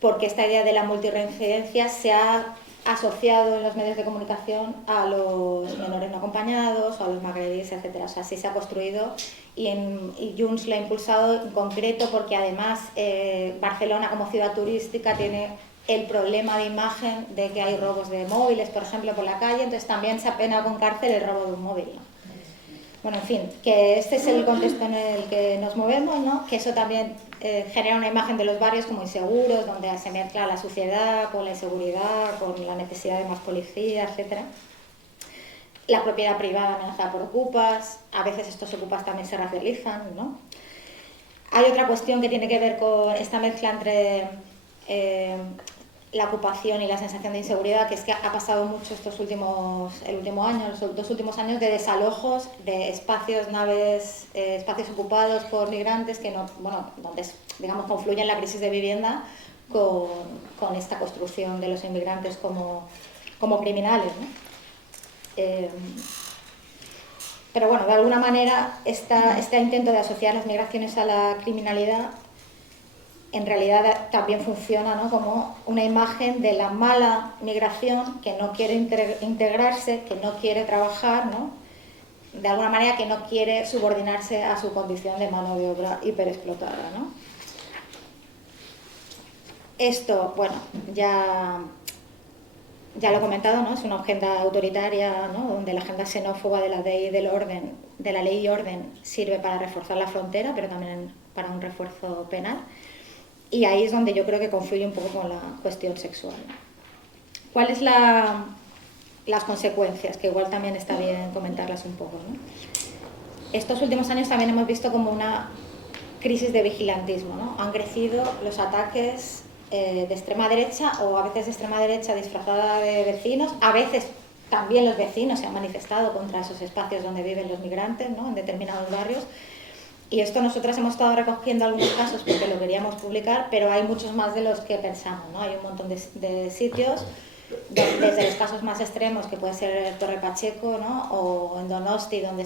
porque esta idea de la multirreincidencia se ha asociado en los medios de comunicación a los menores no acompañados o a los magrebíes, etcétera. O sea, así se ha construido, y Junts lo ha impulsado en concreto porque además Barcelona, como ciudad turística, tiene el problema de imagen de que hay robos de móviles, por ejemplo, por la calle, entonces también se apena con cárcel el robo de un móvil, ¿no? Bueno, en fin, que este es el contexto en el que nos movemos, ¿no? Que eso también genera una imagen de los barrios como inseguros, donde se mezcla la suciedad con la inseguridad, con la necesidad de más policía, etc. La propiedad privada amenazada por ocupas, a veces estos ocupas también se racializan, ¿no? Hay otra cuestión que tiene que ver con esta mezcla entre la ocupación y la sensación de inseguridad, que es que ha pasado mucho el último año, los 2 últimos años, de desalojos de espacios, naves, espacios ocupados por migrantes que no, bueno, donde, digamos, confluyen la crisis de vivienda con esta construcción de los inmigrantes como criminales, ¿no? Pero bueno, de alguna manera este intento de asociar las migraciones a la criminalidad en realidad también funciona, ¿no? Como una imagen de la mala migración que no quiere integrarse, que no quiere trabajar, ¿no? De alguna manera que no quiere subordinarse a su condición de mano de obra hiperexplotada, ¿no? Esto, bueno, ya lo he comentado, ¿no? Es una agenda autoritaria, ¿no? Donde la agenda xenófoba de la ley y orden sirve para reforzar la frontera, pero también para un refuerzo penal. Y ahí es donde yo creo que confluye un poco con la cuestión sexual. ¿Cuáles las consecuencias? Que igual también está bien comentarlas un poco, ¿no? Estos últimos años también hemos visto como una crisis de vigilantismo, ¿no? Han crecido los ataques de extrema derecha, o a veces de extrema derecha disfrazada de vecinos. A veces también los vecinos se han manifestado contra esos espacios donde viven los migrantes, ¿no? En determinados barrios. Y esto nosotras hemos estado recogiendo algunos casos porque lo queríamos publicar, pero hay muchos más de los que pensamos, ¿no? Hay un montón de sitios, desde los casos más extremos, que puede ser Torre Pacheco, ¿no? O en Donosti, donde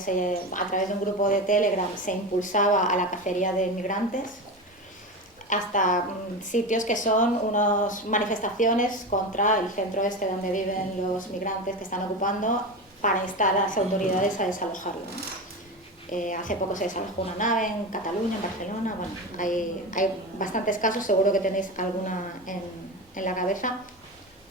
a través de un grupo de Telegram se impulsaba a la cacería de inmigrantes, hasta sitios que son unas manifestaciones contra el centro este donde viven los migrantes que están ocupando, para instar a las autoridades a desalojarlo, ¿no? Hace poco se desalojó una nave en Cataluña, en Barcelona. Bueno, hay bastantes casos, seguro que tenéis alguna en la cabeza.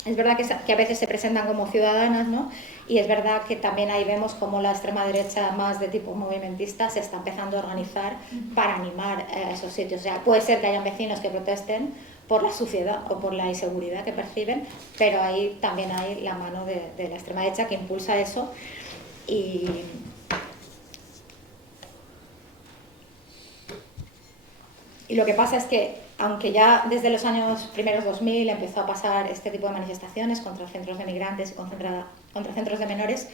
Es verdad que a veces se presentan como ciudadanas, ¿no? Y es verdad que también ahí vemos cómo la extrema derecha más de tipo movimentista se está empezando a organizar para animar a esos sitios. O sea, puede ser que hayan vecinos que protesten por la suciedad o por la inseguridad que perciben, pero ahí también hay la mano de la extrema derecha que impulsa eso. Y lo que pasa es que, aunque ya desde los años primeros 2000 empezó a pasar este tipo de manifestaciones contra centros de migrantes y contra centros de menores,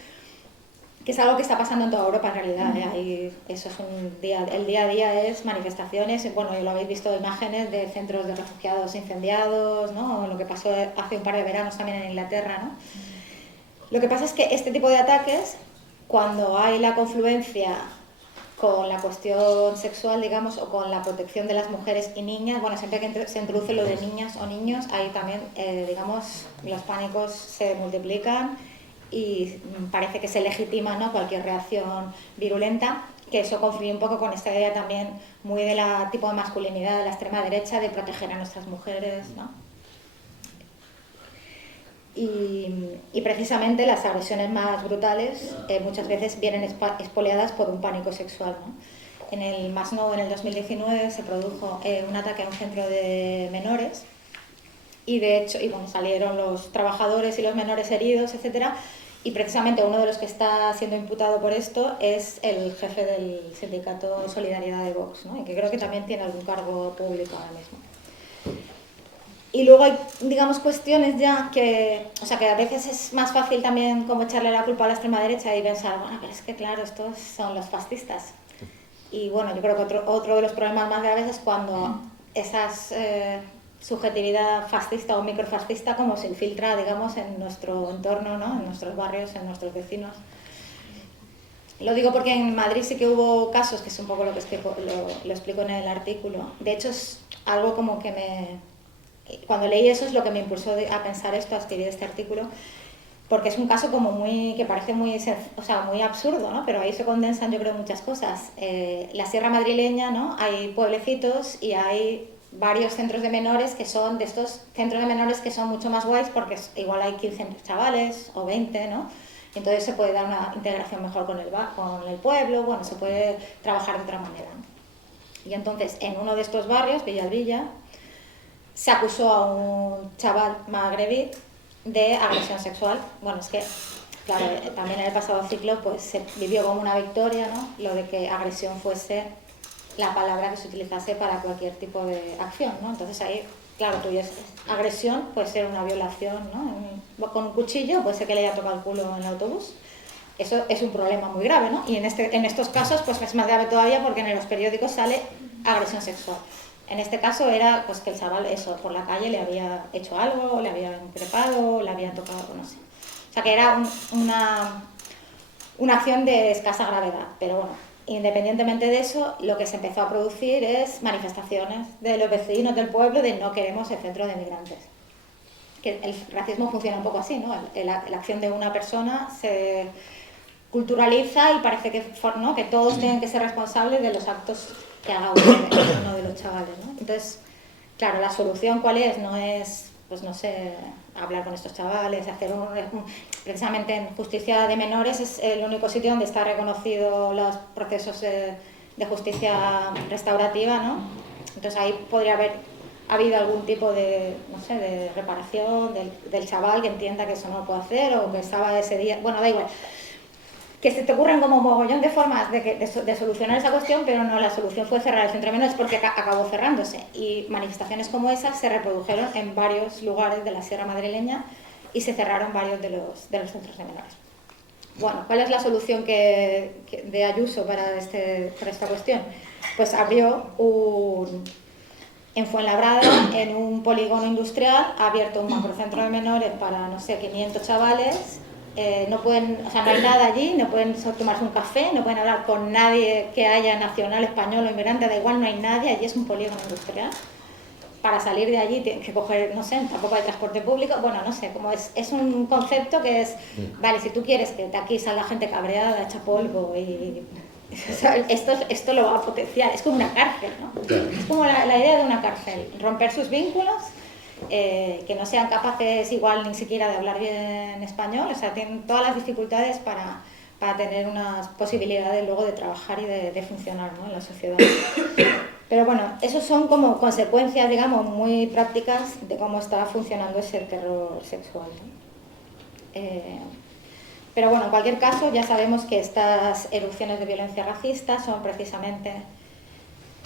que es algo que está pasando en toda Europa en realidad, ¿eh? Eso es el día a día es manifestaciones, bueno, lo habéis visto, imágenes de centros de refugiados incendiados, ¿no? Lo que pasó hace un par de veranos también en Inglaterra, ¿no? Lo que pasa es que este tipo de ataques, cuando hay la confluencia con la cuestión sexual, digamos, o con la protección de las mujeres y niñas, bueno, siempre que se introduce lo de niñas o niños, ahí también, digamos, los pánicos se multiplican y parece que se legitima, ¿no?, cualquier reacción virulenta, que eso confluye un poco con esta idea también muy de la tipo de masculinidad de la extrema derecha, de proteger a nuestras mujeres, ¿no? Y precisamente las agresiones más brutales muchas veces vienen espoleadas por un pánico sexual, ¿no? En el Masnou, en el 2019, se produjo un ataque a un centro de menores y de hecho bueno, salieron los trabajadores y los menores heridos, etcétera, y precisamente uno de los que está siendo imputado por esto es el jefe del sindicato Solidaridad de Vox, ¿no? Y que creo que también tiene algún cargo público ahora mismo. Y luego hay, digamos, cuestiones ya que, o sea, que a veces es más fácil también como echarle la culpa a la extrema derecha y pensar, bueno, pero es que claro, estos son los fascistas. Y bueno, yo creo que otro de los problemas más graves es cuando esas subjetividad fascista o microfascista como se infiltra, digamos, en nuestro entorno, ¿no? En nuestros barrios, en nuestros vecinos. Lo digo porque en Madrid sí que hubo casos, que es un poco lo que lo explico en el artículo. De hecho, es algo como que cuando leí eso es lo que me impulsó a pensar esto, a escribir este artículo, porque es un caso como que parece muy absurdo, ¿no? Pero ahí se condensan, yo creo, muchas cosas. La Sierra Madrileña, ¿no? Hay pueblecitos y hay varios centros de menores que son de estos centros de menores que son mucho más guays porque igual hay 15 chavales o 20, ¿no? Entonces se puede dar una integración mejor con el pueblo, bueno, se puede trabajar de otra manera, ¿no? Y entonces en uno de estos barrios, Villalbilla, se acusó a un chaval magrebí de agresión sexual. Bueno, es que, claro, también en el pasado ciclo pues se vivió como una victoria, ¿no? Lo de que agresión fuese la palabra que se utilizase para cualquier tipo de acción, ¿no? Entonces ahí, claro, tú dices, agresión puede ser una violación, ¿no? Con un cuchillo puede ser que le haya tocado el culo en el autobús. Eso es un problema muy grave, ¿no? Y en estos casos pues es más grave todavía porque en los periódicos sale agresión sexual. En este caso era pues que el chaval eso por la calle le había hecho algo, le había increpado, le había tocado, no sé. O sea que era una acción de escasa gravedad, pero bueno, independientemente de eso, lo que se empezó a producir es manifestaciones de los vecinos del pueblo de no queremos el centro de migrantes. Que el racismo funciona un poco así, ¿no? La acción de una persona se culturaliza y parece que todos tienen que ser responsables de los actos que haga uno de los chavales, ¿no? Entonces, claro, la solución ¿cuál es? No es, pues no sé, hablar con estos chavales, hacer precisamente en justicia de menores es el único sitio donde está reconocido los procesos de justicia restaurativa, ¿no? Entonces ahí podría haber habido algún tipo de, no sé, de reparación del chaval que entienda que eso no lo puede hacer o que estaba ese día, bueno, da igual. Que se te ocurren como mogollón de formas de solucionar esa cuestión, pero no, la solución fue cerrar el centro de menores porque acabó cerrándose. Y manifestaciones como esas se reprodujeron en varios lugares de la Sierra Madrileña y se cerraron varios de los centros de menores. Bueno, ¿cuál es la solución de Ayuso para esta cuestión? Pues abrió en Fuenlabrada, en un polígono industrial, ha abierto un macrocentro de menores para, no sé, 500 chavales. No hay nada allí, no pueden tomarse un café, no pueden hablar con nadie que haya nacional, español o inmigrante, da igual, no hay nadie, allí es un polígono industrial. Para salir de allí tienes que coger, no sé, tampoco hay transporte público, bueno, no sé, como es un concepto que es, vale, si tú quieres que de aquí salga gente cabreada, hecha polvo y... O sea, esto lo va a potenciar, es como una cárcel, ¿no? Es como la idea de una cárcel, romper sus vínculos que no sean capaces igual ni siquiera de hablar bien español, o sea, tienen todas las dificultades para tener unas posibilidades luego de trabajar y de funcionar, ¿no?, en la sociedad. Pero bueno, esos son como consecuencias, digamos, muy prácticas de cómo está funcionando ese terror sexual, ¿no? Pero bueno, en cualquier caso, ya sabemos que estas erupciones de violencia racista son precisamente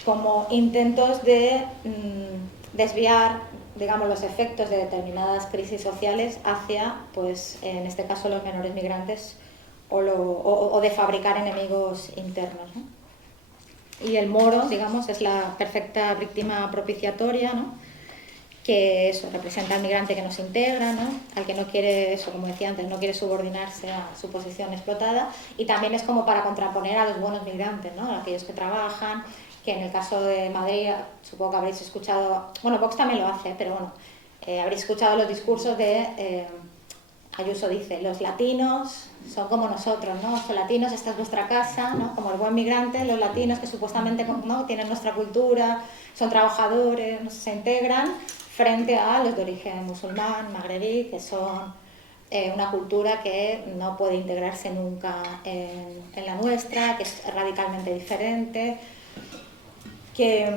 como intentos de desviar, digamos, los efectos de determinadas crisis sociales hacia, pues, en este caso, los menores migrantes o de fabricar enemigos internos, ¿no? Y el moro, digamos, es la perfecta víctima propiciatoria, ¿no?, que eso representa al migrante que no se integra, ¿no?, al que no quiere, eso, como decía antes, no quiere subordinarse a su posición explotada, y también es como para contraponer a los buenos migrantes, ¿no?, a aquellos que trabajan, que en el caso de Madrid, supongo que habréis escuchado, bueno, Vox también lo hace, pero bueno, habréis escuchado los discursos de Ayuso dice, los latinos son como nosotros, ¿no? Los latinos, esta es vuestra casa, ¿no? Como el buen migrante, los latinos que supuestamente, ¿no?, tienen nuestra cultura, son trabajadores, ¿no?, se integran frente a los de origen musulmán, magrebí, que son una cultura que no puede integrarse nunca en la nuestra, que es radicalmente diferente, que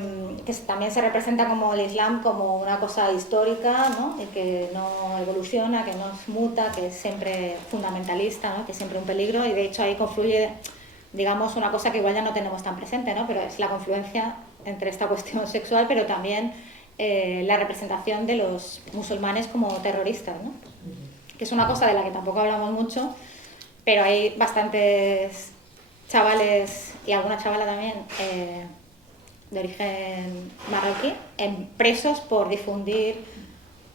también se representa como el Islam como una cosa histórica, ¿no?, y que no evoluciona, que no muta, que es siempre fundamentalista, ¿no?, que es siempre un peligro, y de hecho ahí confluye, digamos, una cosa que igual ya no tenemos tan presente, ¿no?, pero es la confluencia entre esta cuestión sexual, pero también la representación de los musulmanes como terroristas, ¿no?, que es una cosa de la que tampoco hablamos mucho, pero hay bastantes chavales y alguna chavala también de origen marroquí, presos por difundir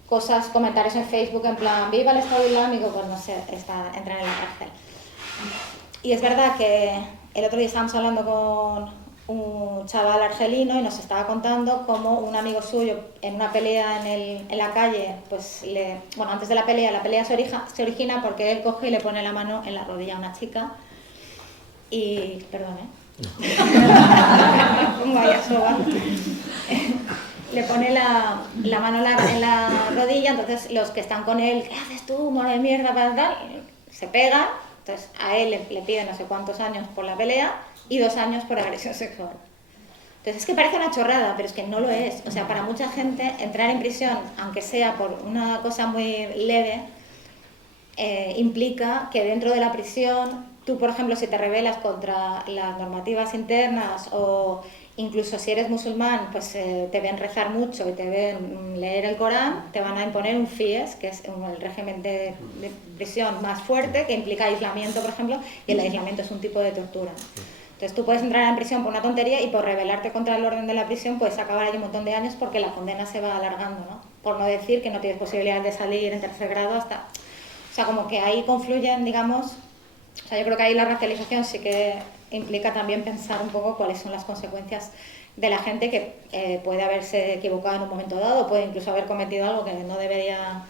cosas, comentarios en Facebook en plan viva el Estado Islámico, pues no sé, entran en la cárcel. Y es verdad que el otro día estábamos hablando con un chaval argelino y nos estaba contando cómo un amigo suyo en una pelea en la calle, pues bueno, antes de la pelea se origina porque él coge y le pone la mano en la rodilla a una chica y, perdón, le pone la mano en la rodilla, entonces los que están con él, ¿qué haces tú, mono de mierda, para tal? Se pegan, entonces a él le piden no sé cuántos años por la pelea y 2 años por agresión sexual. Entonces es que parece una chorrada, pero es que no lo es. O sea, para mucha gente entrar en prisión, aunque sea por una cosa muy leve, implica que dentro de la prisión tú, por ejemplo, si te rebelas contra las normativas internas o incluso si eres musulmán, pues te ven rezar mucho y te ven leer el Corán, te van a imponer un FIES, que es el régimen de prisión más fuerte, que implica aislamiento, por ejemplo, y el aislamiento es un tipo de tortura. Entonces tú puedes entrar en prisión por una tontería y por rebelarte contra el orden de la prisión puedes acabar ahí un montón de años porque la condena se va alargando, ¿no? Por no decir que no tienes posibilidad de salir en tercer grado hasta... O sea, como que ahí confluyen, digamos... O sea, yo creo que ahí la racialización sí que implica también pensar un poco cuáles son las consecuencias de la gente que puede haberse equivocado en un momento dado, puede incluso haber cometido algo que no debería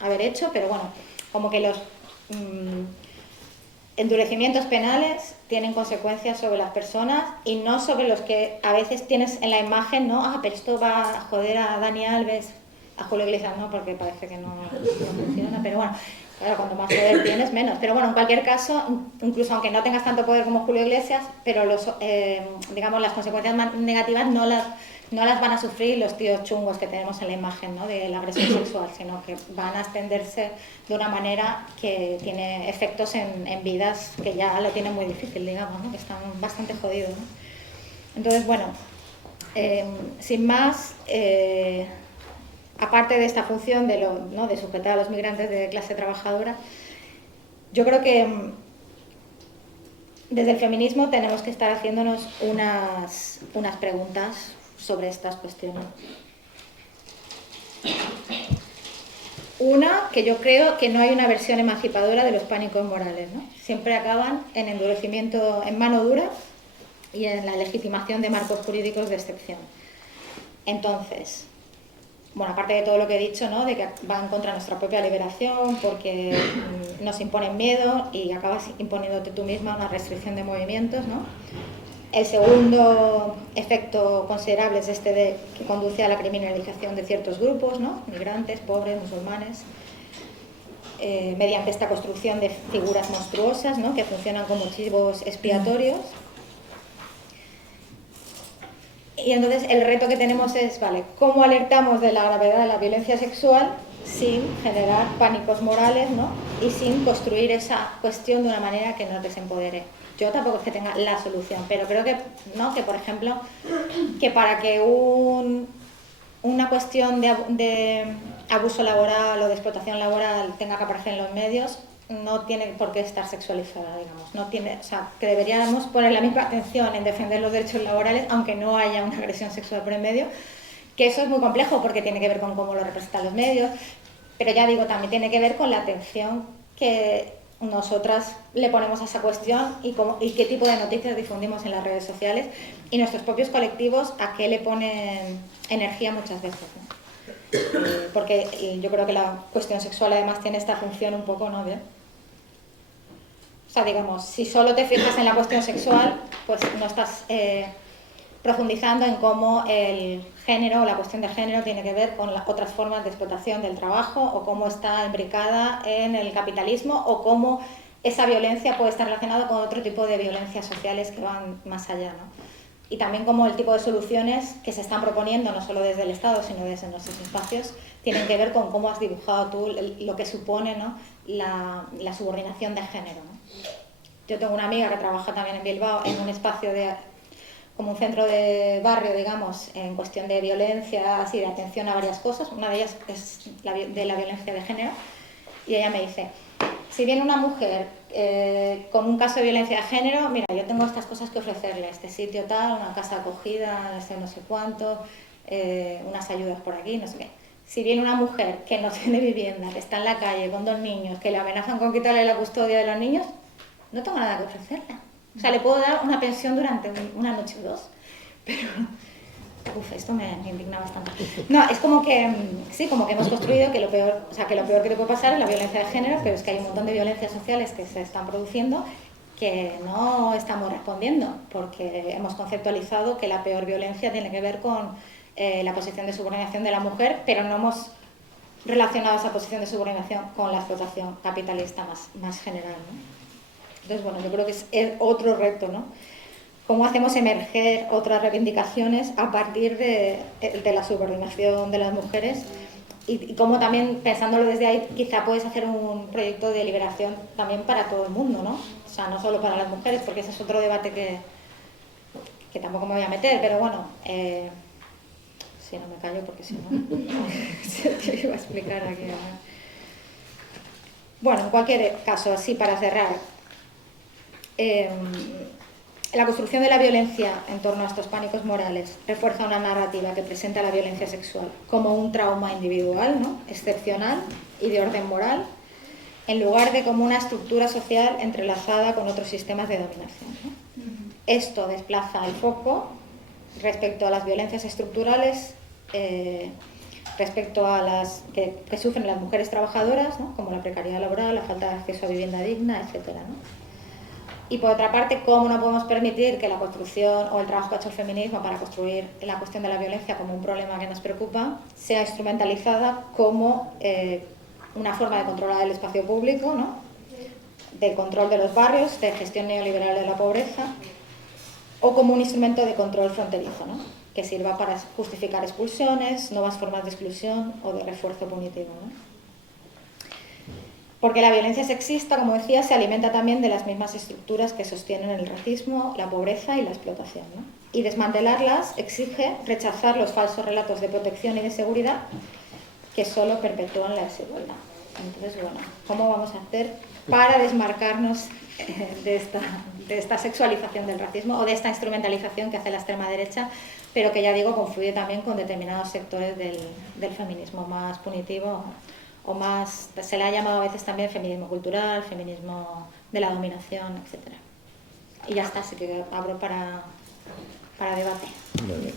haber hecho, pero bueno, como que los endurecimientos penales tienen consecuencias sobre las personas y no sobre los que a veces tienes en la imagen, ¿no? Ah, pero esto va a joder a Dani Alves, a Julio Iglesias no, porque parece que no funciona, pero bueno, claro, cuanto más poder tienes, menos. Pero bueno, en cualquier caso, incluso aunque no tengas tanto poder como Julio Iglesias, pero digamos, las consecuencias negativas no las van a sufrir los tíos chungos que tenemos en la imagen, ¿no?, de la agresión sexual, sino que van a extenderse de una manera que tiene efectos en vidas que ya lo tienen muy difícil, digamos, ¿no?, que están bastante jodidos, ¿no? Entonces, bueno, sin más... aparte de esta función ¿no?, de sujetar a los migrantes de clase trabajadora, yo creo que desde el feminismo tenemos que estar haciéndonos unas preguntas sobre estas cuestiones. Una, que yo creo que no hay una versión emancipadora de los pánicos morales, ¿no? Siempre acaban en endurecimiento en mano dura y en la legitimación de marcos jurídicos de excepción. Entonces... Bueno, aparte de todo lo que he dicho, ¿no?, de que van contra nuestra propia liberación porque nos imponen miedo y acabas imponiéndote tú misma una restricción de movimientos, ¿no? El segundo efecto considerable es este que conduce a la criminalización de ciertos grupos, ¿no? Migrantes, pobres, musulmanes, mediante esta construcción de figuras monstruosas, ¿no? Que funcionan como chivos expiatorios. Y entonces el reto que tenemos es, vale, ¿cómo alertamos de la gravedad de la violencia sexual sin generar pánicos morales, ¿no? Y sin construir esa cuestión de una manera que nos desempodere? Yo tampoco es que tenga la solución, pero creo que, ¿no? Que por ejemplo, que para que una cuestión de abuso laboral o de explotación laboral tenga que aparecer en los medios, no tiene por qué estar sexualizada, digamos. No tiene, o sea, que deberíamos poner la misma atención en defender los derechos laborales, aunque no haya una agresión sexual por en medio, que eso es muy complejo porque tiene que ver con cómo lo representan los medios, pero ya digo, también tiene que ver con la atención que nosotras le ponemos a esa cuestión y qué tipo de noticias difundimos en las redes sociales y nuestros propios colectivos a qué le ponen energía muchas veces, ¿no? Porque yo creo que la cuestión sexual además tiene esta función un poco, ¿no? O sea, digamos, si solo te fijas en la cuestión sexual, pues no estás profundizando en cómo el género, la cuestión de género tiene que ver con las otras formas de explotación del trabajo o cómo está imbricada en el capitalismo o cómo esa violencia puede estar relacionada con otro tipo de violencias sociales que van más allá, ¿no? Y también cómo el tipo de soluciones que se están proponiendo, no solo desde el Estado, sino desde nuestros espacios, tienen que ver con cómo has dibujado tú lo que supone, ¿no? la subordinación de género, ¿no? Yo tengo una amiga que trabaja también en Bilbao en un espacio como un centro de barrio, digamos, en cuestión de violencia y de atención a varias cosas. Una de ellas es de la violencia de género. Y ella me dice, si viene una mujer con un caso de violencia de género, mira, yo tengo estas cosas que ofrecerle, este sitio tal, una casa acogida, no sé cuánto, unas ayudas por aquí, no sé qué. Si viene una mujer que no tiene vivienda, que está en la calle con 2 niños, que le amenazan con quitarle la custodia de los niños, no tengo nada que ofrecerle. O sea, le puedo dar una pensión durante una noche o 2, pero... Uf, esto me indigna bastante. No, es como que, sí, como que hemos construido que lo peor, o sea, que lo peor que te puede pasar es la violencia de género, pero es que hay un montón de violencias sociales que se están produciendo que no estamos respondiendo, porque hemos conceptualizado que la peor violencia tiene que ver con la posición de subordinación de la mujer, pero no hemos relacionado esa posición de subordinación con la explotación capitalista más general, ¿no? Entonces, bueno, yo creo que es otro reto, ¿no? Cómo hacemos emerger otras reivindicaciones a partir de la subordinación de las mujeres y cómo también, pensándolo desde ahí, quizá puedes hacer un proyecto de liberación también para todo el mundo, ¿no? O sea, no solo para las mujeres, porque ese es otro debate que tampoco me voy a meter, pero bueno, si no me callo porque si no, yo iba a explicar aquí. Bueno, en cualquier caso, así para cerrar, la construcción de la violencia en torno a estos pánicos morales refuerza una narrativa que presenta la violencia sexual como un trauma individual, ¿no? Excepcional y de orden moral, en lugar de como una estructura social entrelazada con otros sistemas de dominación, ¿no? Esto desplaza el foco respecto a las violencias estructurales, respecto a las que sufren las mujeres trabajadoras, ¿no? Como la precariedad laboral, la falta de acceso a vivienda digna, etcétera, ¿no? Y por otra parte, cómo no podemos permitir que la construcción o el trabajo que ha hecho el feminismo para construir la cuestión de la violencia como un problema que nos preocupa sea instrumentalizada como una forma de controlar el espacio público, ¿no? De control de los barrios, de gestión neoliberal de la pobreza, o como un instrumento de control fronterizo, ¿no? Que sirva para justificar expulsiones, nuevas formas de exclusión o de refuerzo punitivo, ¿no? Porque la violencia sexista, como decía, se alimenta también de las mismas estructuras que sostienen el racismo, la pobreza y la explotación, ¿no? Y desmantelarlas exige rechazar los falsos relatos de protección y de seguridad que solo perpetúan la desigualdad. Entonces, bueno, ¿cómo vamos a hacer para desmarcarnos de esta sexualización del racismo o de esta instrumentalización que hace la extrema derecha, pero que ya digo confluye también con determinados sectores del feminismo más punitivo o más, se le ha llamado a veces también feminismo cultural, feminismo de la dominación, etc. Y ya está, así que abro para debate. Muy bien.